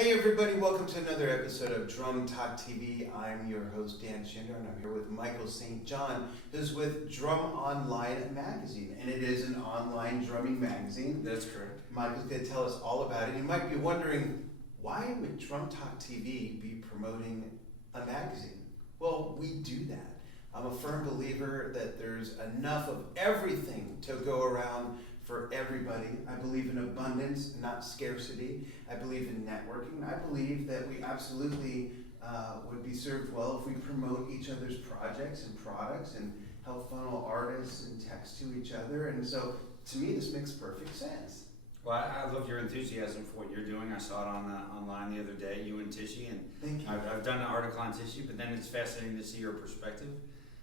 Hey everybody, welcome to another episode of Drum Talk TV. I'm your host Dan Schinder, and I'm here with Michael St. John, who's with DRUMline magazine, and it is an online drumming magazine. That's correct. Michael's going to tell us all about it. You might be wondering, why would Drum Talk TV be promoting a magazine? Well, we do that. I'm a firm believer that there's enough of everything to go around for everybody. I believe in abundance, not scarcity. I believe in networking. I believe that we absolutely would be served well if we promote each other's projects and products and help funnel artists and text to each other. And so, to me, this makes perfect sense. Well, I love your enthusiasm for what you're doing. I saw it online the other day, you and Tishy, and Thank you. I've done an article on Tishy, but then it's fascinating to see your perspective.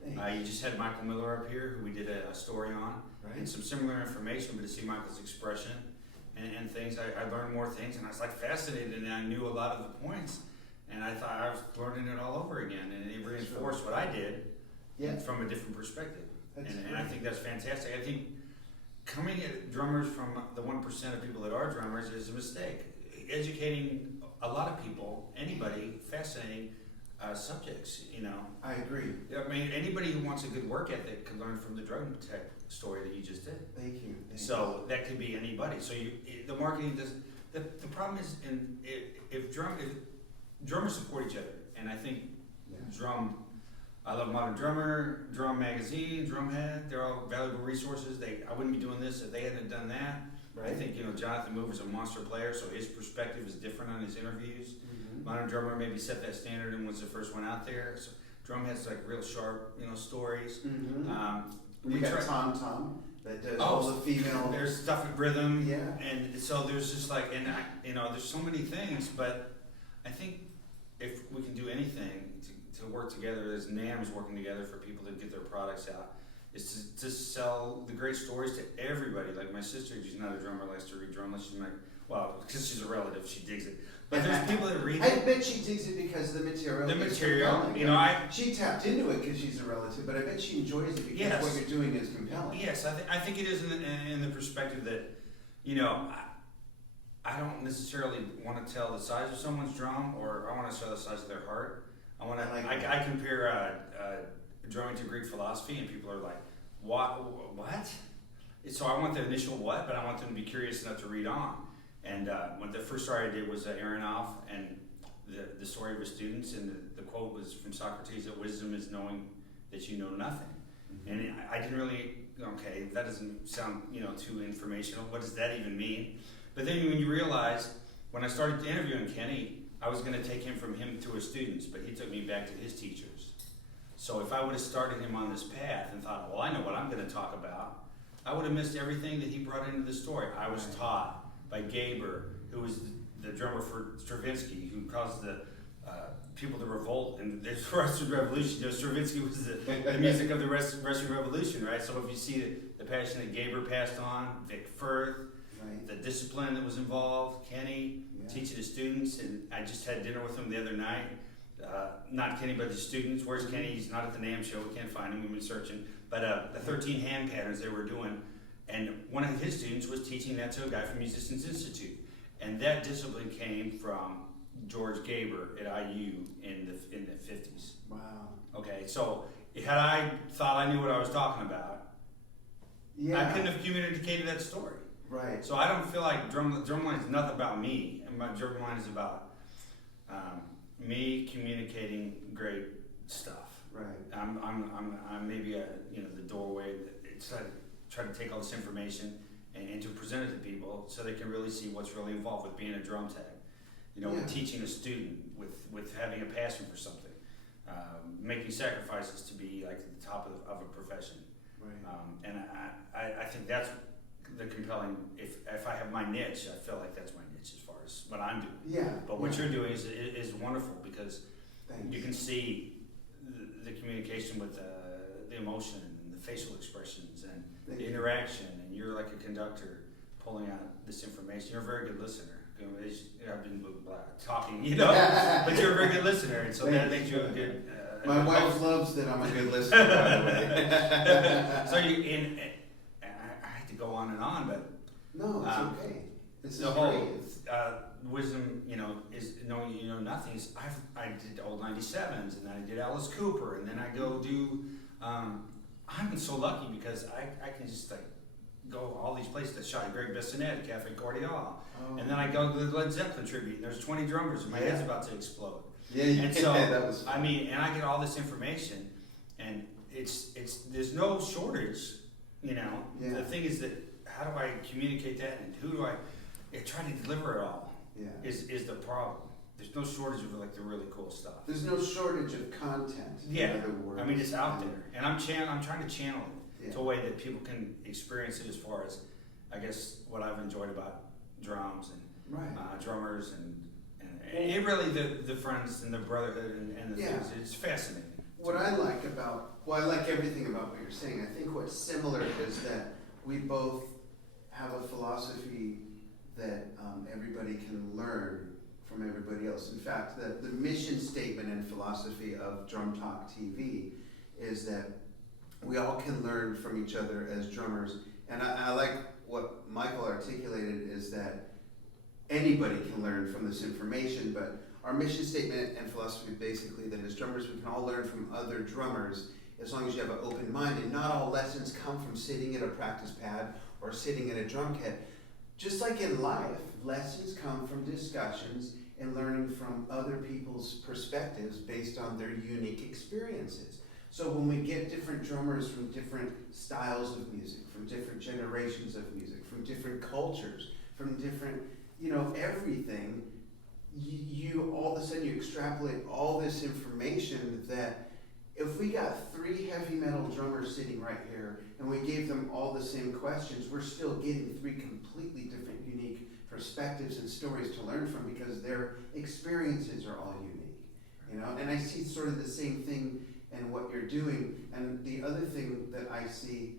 You just had Michael Miller up here, who we did a story on, Right. and some similar information, but to see Michael's expression and things, I learned more things, and I was like fascinated, and I knew a lot of the points, and I thought I was learning it all over again, and it reinforced what I did from a different perspective. And I think that's fantastic. I think coming at drummers from the 1% of people that are drummers is a mistake. Educating a lot of people, anybody, fascinating subjects, you know. I agree. I mean, anybody who wants a good work ethic can learn from the drum tech story that you just did. Thank you. So that could be anybody. So the marketing does. The problem is, if drummers support each other, and I think I love Modern Drummer, Drum Magazine, Drumhead. They're all valuable resources. I wouldn't be doing this if they hadn't done that. Right. I think Jonathan Mover's a monster player, so his perspective is different on his interviews. Modern Drummer maybe set that standard and was the first one out there. So Drumhead's like real sharp, stories. We got Tom that does all the female. There's stuff with rhythm. Yeah. And so there's just like, there's so many things, but I think if we can do anything to work together, as NAM's working together for people to get their products out, is to sell the great stories to everybody. Like my sister, she's not a drummer, likes to read drum. Because she's a relative, she digs it. But there's people that read it. I bet she digs it because the material. She tapped into it because she's a relative, but I bet she enjoys it because what you're doing is compelling. Yes, I think it is in the perspective that, I don't necessarily want to tell the size of someone's drum, or I want to tell the size of their heart. I compare drumming to Greek philosophy, and people are like, what? So I want the initial what, but I want them to be curious enough to read on. And when the first story I did was Aronoff, and the story of his students, and the quote was from Socrates, that wisdom is knowing that you know nothing. And I didn't really, that doesn't sound, too informational. What does that even mean? But then when you realize, when I started interviewing Kenny, I was going to take him from him to his students, but he took me back to his teachers. So if I would have started him on this path and thought, well, I know what I'm going to talk about, I would have missed everything that he brought into the story. I was taught by Gaber, who was the drummer for Stravinsky, who caused the people to revolt in the Russian Revolution. Stravinsky was the music of the Russian Revolution, right? So if you see the passion that Gaber passed on, Vic Firth, the discipline that was involved, Kenny teaching his students, and I just had dinner with him the other night. Not Kenny, but the students. Where's Kenny? He's not at the NAMM show. We can't find him. We've been searching. But the 13 hand patterns they were doing, and one of his students was teaching that to a guy from Musicians Institute. And that discipline came from George Gaber at IU in the 50s. Wow. Okay, so had I thought I knew what I was talking about, I couldn't have communicated that story. Right. So I don't feel like Drumline is nothing about me, and my Drumline is about me communicating great stuff. Right. I'm maybe the doorway. Try to take all this information and to present it to people so they can really see what's really involved with being a drum tech. With teaching a student, with having a passion for something, making sacrifices to be like at the top of a profession. Right. And I think that's the compelling. If I have my niche, I feel like that's my niche as far as what I'm doing. Yeah. But what you're doing is wonderful because Thanks. You can see the communication with the emotion and the facial expressions and the interaction, and you're like a conductor pulling out this information. You're a very good listener. I've been talking, but you're a very good listener, and so that makes you a good. My wife loves that I'm a good listener, by the way. So I hate to go on and on, but no, it's okay. This is the whole great. wisdom, is knowing you know nothing. Is I did old 97s, and then I did Alice Cooper, and then I go do. I'm so lucky because I can just like go all these places. I shot at Greg Bissonette, Cafe Cordial, and then I go to the Led Zeppelin tribute. And there's 20 drummers, and my head's about to explode. Yeah, and so that was fun. I mean, and I get all this information, and it's there's no shortage. Yeah. The thing is that how do I communicate that, and who do I try to deliver it all? Yeah. Is the problem. There's no shortage of like the really cool stuff. There's no shortage of content. Yeah, in other words. I mean it's out there, and I'm trying to channel it Yeah. to a way that people can experience it as far as, I guess, what I've enjoyed about drums and Right. drummers and it really the friends and the brotherhood and the Yeah. things. It's fascinating. What I like I like everything about what you're saying. I think what's similar is that we both have a philosophy that everybody can learn from everybody else. In fact, the mission statement and philosophy of Drum Talk TV is that we all can learn from each other as drummers. And I like what Michael articulated is that anybody can learn from this information, but our mission statement and philosophy basically that as drummers we can all learn from other drummers as long as you have an open mind, and not all lessons come from sitting at a practice pad or sitting in a drum kit. Just like in life, lessons come from discussions and learning from other people's perspectives based on their unique experiences. So when we get different drummers from different styles of music, from different generations of music, from different cultures, from different, everything, you all of a sudden you extrapolate all this information that if we got 3 heavy metal drummers sitting right here and we gave them all the same questions, we're still getting 3 completely different, unique perspectives and stories to learn from because their experiences are all unique, And I see sort of the same thing in what you're doing. And the other thing that I see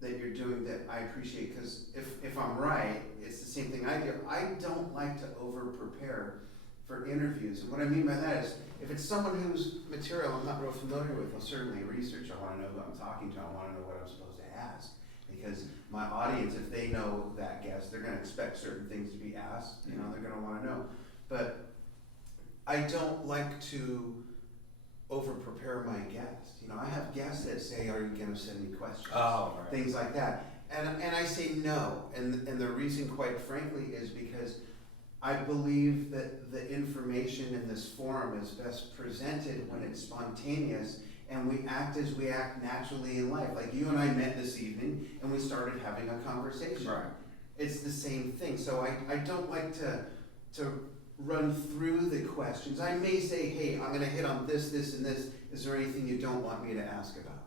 that you're doing that I appreciate, because if I'm right, it's the same thing I do. I don't like to over-prepare for interviews. And what I mean by that is, if it's someone whose material I'm not real familiar with, I'll certainly research. I want to know who I'm talking to. I want to know what I'm supposed to ask. Because my audience, if they know that guest, they're going to expect certain things to be asked. They're going to want to know. But I don't like to over-prepare my guests. I have guests that say, are you going to send me questions? Oh, right. Things like that. And I say no. And the reason, quite frankly, is because I believe that the information in this forum is best presented when it's spontaneous and we act as we act naturally in life. Like you and I met this evening and we started having a conversation. Right. It's the same thing. So I don't like to run through the questions. I may say, hey, I'm going to hit on this, this, and this. Is there anything you don't want me to ask about?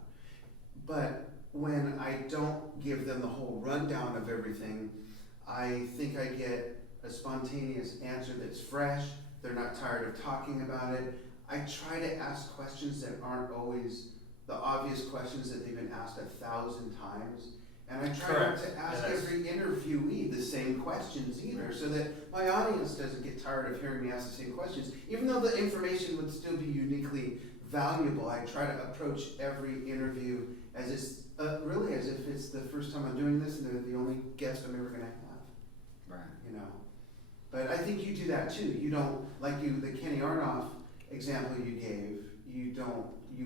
But when I don't give them the whole rundown of everything, I think I get a spontaneous answer that's fresh. They're not tired of talking about it. I try to ask questions that aren't always the obvious questions that they've been asked 1,000 times. And I try not to ask every interviewee the same questions either, so that my audience doesn't get tired of hearing me ask the same questions. Even though the information would still be uniquely valuable, I try to approach every interview as it's really as if it's the first time I'm doing this and they're the only guest I'm ever going to have. Right. But I think you do that too. You don't, like the Kenny Arnoff example you gave, you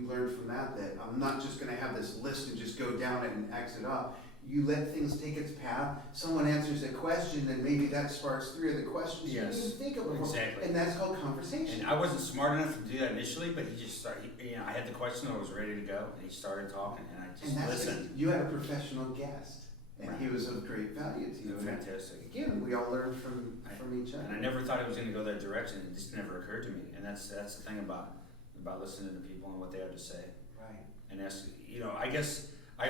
learn from that I'm not just going to have this list and just go down it and exit off. You let things take its path. Someone answers a question, and maybe that sparks 3 other questions you didn't even think of before. Exactly. And that's called conversation. And I wasn't smart enough to do that initially, but he just started. I had the question, I was ready to go, and he started talking, and I just listened. You had a professional guest, and Right. he was of great value to you. Fantastic. Again, we all learn from each other. And I never thought it was going to go that direction. It just never occurred to me, and that's the thing about listening to people and what they have to say. Right. And that's I guess. I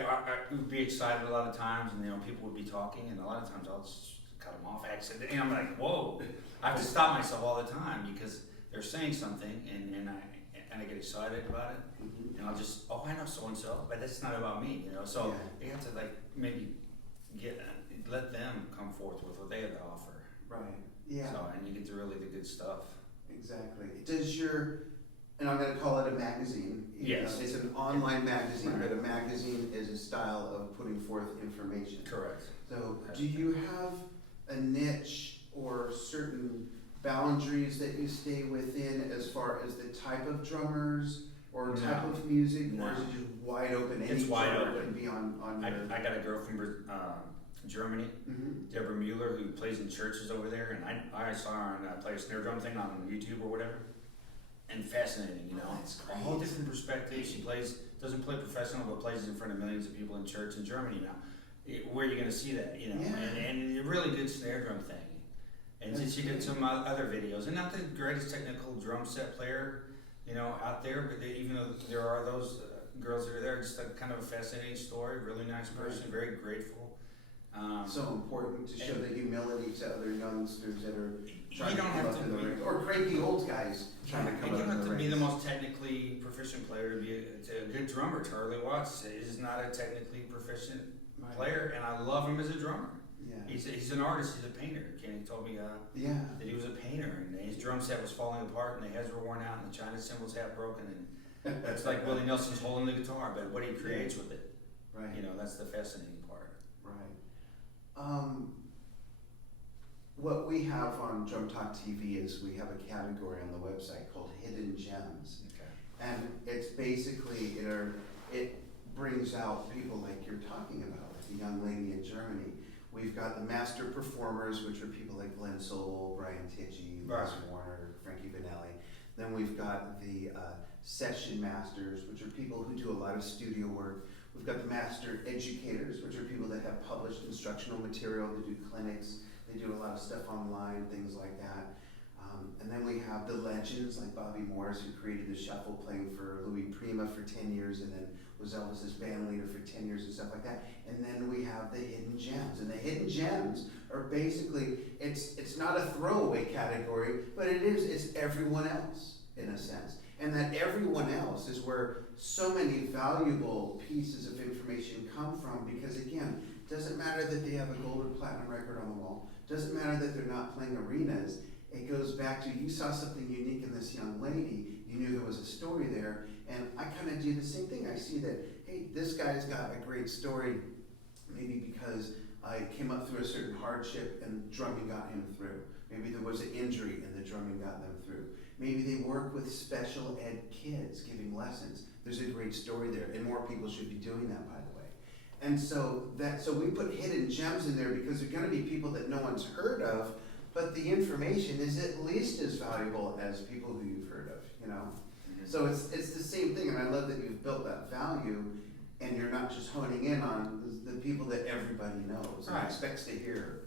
would be excited a lot of times, and people would be talking, and a lot of times I'll just cut them off accidentally. And I'm like, whoa! I have to stop myself all the time because they're saying something, and I get excited about it, and I'll just I know so and so, but that's not about me, So you have to maybe let them come forth with what they have to offer. Right. Yeah. So and you get to really the good stuff. Exactly. And I'm going to call it a magazine. Yes. It's an online magazine, Right. but a magazine is a style of putting forth information. Correct. So do you have a niche or certain boundaries that you stay within as far as the type of drummers or No. type of music, No. or is it just wide open? Any It's wide drummer open. can be on your. I got a girl from Germany, Mhm. Deborah Mueller, who plays in churches over there, and I saw her on play a snare drum thing on YouTube or whatever, and fascinating, you know, Oh, that's a whole great. different perspective. She doesn't play professional, but plays in front of millions of people in church in Germany now. Where are you going to see that, you know? Yeah. And a really good snare drum thing. And That's she did great. some other videos, and not the greatest technical drum set player, you know, out there, but even though there are those girls that are there, just a kind of a fascinating story, really nice person, very grateful. So important to show the humility to other youngsters that are trying You to don't come have up to in the be- ranks, or cranky old guys trying to And come you up don't in have the to be ranks. the most technically proficient player to be a good drummer. Charlie Watts is not a technically proficient Right. player, and I love him as a drummer. Yeah. He's an artist, he's a painter. Kenny told me Yeah. that he was a painter, and his drum set was falling apart, and the heads were worn out, and the China cymbals half broken, and it's like Willie Nelson's holding the guitar, but what he creates with it, Right. you know, that's the fascinating part. Right. What we have on Drum Talk TV is we have a category on the website called Hidden Gems. Okay. And it's basically, it brings out people like you're talking about, like the young lady in Germany. We've got the master performers, which are people like Glenn Sobel, Brian Tichy, Les Right. Warner, Frankie Vanelli. Then we've got the session masters, which are people who do a lot of studio work. We've got the master educators, which are people that have published instructional material, they do clinics, they do a lot of stuff online, things like that. And then we have the legends like Bobby Morris, who created the shuffle, playing for Louis Prima for 10 years and then was Elvis's band leader for 10 years and stuff like that. And then we have the hidden gems. And the hidden gems are basically, it's not a throwaway category, but it's everyone else in a sense. And that everyone else is where so many valuable pieces of information come from, because again, it doesn't matter that they have a gold or platinum record on the wall, doesn't matter that they're not playing arenas. It goes back to, you saw something unique in this young lady, you knew there was a story there, and I kind of do the same thing. I see that, hey, this guy's got a great story, maybe because I came up through a certain hardship and drumming got him through. Maybe there was an injury and the drumming got them through. Maybe they work with special ed kids giving lessons. There's a great story there, and more people should be doing that, by the way. And so we put hidden gems in there because they're going to be people that no one's heard of, but the information is at least as valuable as people who you've heard of, you know? Mm-hmm. So it's the same thing, and I love that you've built that value, and you're not just honing in on the people that everybody knows and Right. expects to hear.